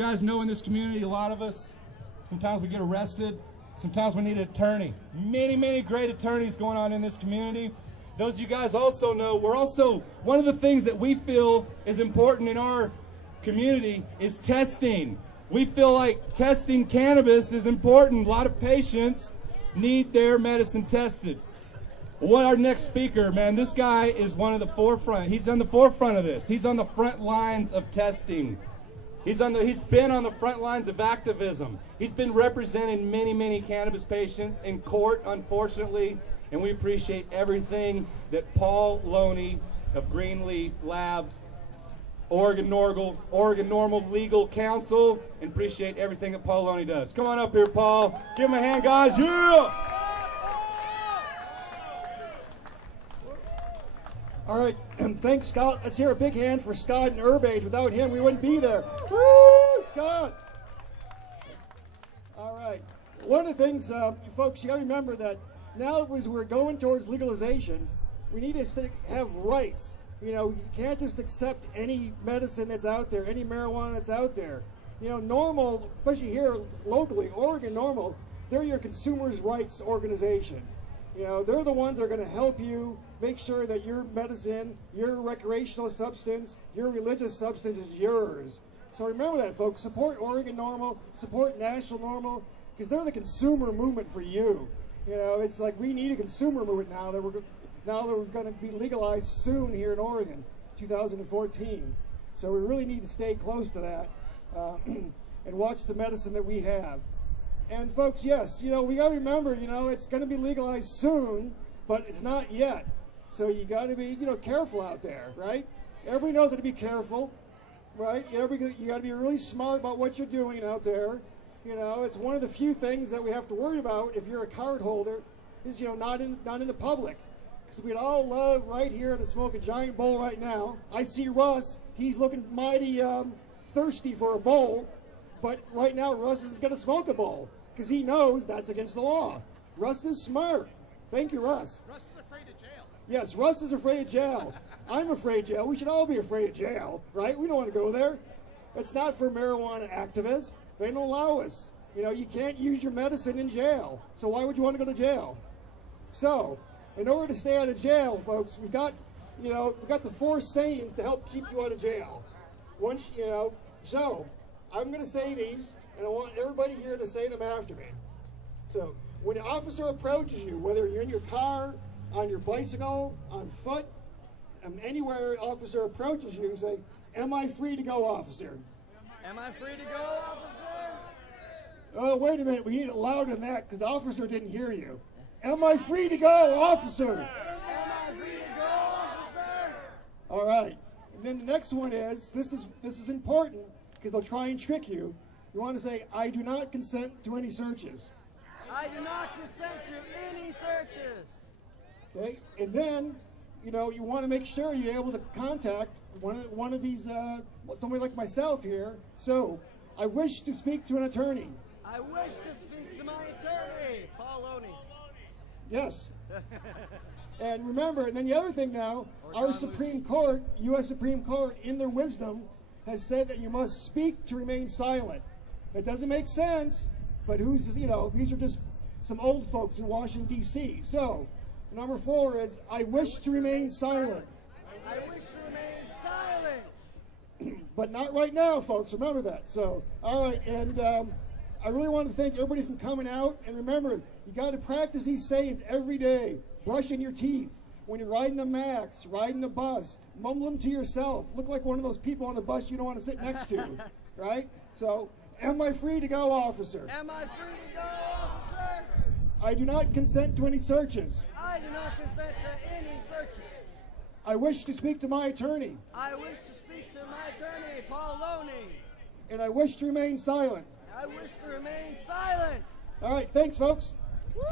guys know in this community, a lot of us, sometimes we get arrested. Sometimes we need an attorney. Many, many great attorneys going on in this community. Those of you guys also know, one of the things that we feel is important in our community is testing. We feel like testing cannabis is important. A lot of patients need their medicine tested. What our next speaker, man, this guy is one of the forefront. He's on the forefront of this. He's on the front lines of testing. He's been on the front lines of activism. He's been representing many, many cannabis patients in court, unfortunately, and we appreciate everything that Paul Loney of Greenleaf Labs, Oregon Normal Legal Counsel, and appreciate everything that Paul Loney does. Come on up here, Paul. Give him a hand, guys. Yeah! All right, thanks, Scott. Let's hear a big hand for Scott and Herbage. Without him, we wouldn't be there. Woo, Scott! All right. One of the things, folks, you got to remember that now as we're going towards legalization, we need to have rights. You know, you can't just accept any medicine that's out there, any marijuana that's out there. You know, Normal, especially here locally, Oregon Normal, they're your consumers' rights organization. You know, they're the ones that are going to help you make sure that your medicine, your recreational substance, your religious substance is yours. So remember that, folks. Support Oregon Normal, support National Normal, because they're the consumer movement for you. You know, it's like we need a consumer movement now that we're going to be legalized soon here in Oregon, 2014. So we really need to stay close to that and watch the medicine that we have. And folks, yes, you know, we got to remember, you know, it's going to be legalized soon, but it's not yet. So you got to be, you know, careful out there, right? Everybody knows how to be careful, right? You got to be really smart about what you're doing out there. You know, it's one of the few things that we have to worry about if you're a card holder is, you know, not in the public. Because we'd all love right here to smoke a giant bowl right now. I see Russ, he's looking mighty thirsty for a bowl, but right now Russ is going to smoke a bowl because he knows that's against the law. Russ is smart. Thank you, Russ. Russ is afraid of jail. Yes, Russ is afraid of jail. I'm afraid of jail. We should all be afraid of jail, right? We don't want to go there. It's not for marijuana activists. They don't allow us. You know, you can't use your medicine in jail. So why would you want to go to jail? So, in order to stay out of jail, folks, we've got the 4 sayings to help keep you out of jail. Once, you know, so I'm going to say these, and I want everybody here to say them after me. So, when an officer approaches you, whether you're in your car, on your bicycle, on foot, anywhere an officer approaches you, say, "Am I free to go, officer?" Am I free to go, officer? Oh, wait a minute. We need it louder than that because the officer didn't hear you. Am I free to go, officer? Am I free to go, officer? All right. And then the next one is, this is important because they'll try and trick you. You want to say, "I do not consent to any searches." I do not consent to any searches. Okay. And then, you know, you want to make sure you're able to contact one of these, somebody like myself here. So, "I wish to speak to an attorney." I wish to speak to my attorney, Paul Loney. Yes. And remember, and then the other thing now, our Supreme Court, U.S. Supreme Court, in their wisdom, has said that you must speak to remain silent. It doesn't make sense, but you know, these are just some old folks in Washington, D.C. So, number 4 is, "I wish to remain silent." I wish to remain silent. But not right now, folks. Remember that. So, all right, and I really want to thank everybody for coming out. And remember, you got to practice these sayings every day. Brushing your teeth. When you're riding the Max, riding the bus, mumble them to yourself. Look like one of those people on the bus you don't want to sit next to, right? So, "Am I free to go, officer?" Am I free to go, officer? "I do not consent to any searches." I do not consent to any searches. "I wish to speak to my attorney." I wish to speak to my attorney, Paul Loney. "And I wish to remain silent." I wish to remain silent. All right, thanks, folks. Woo!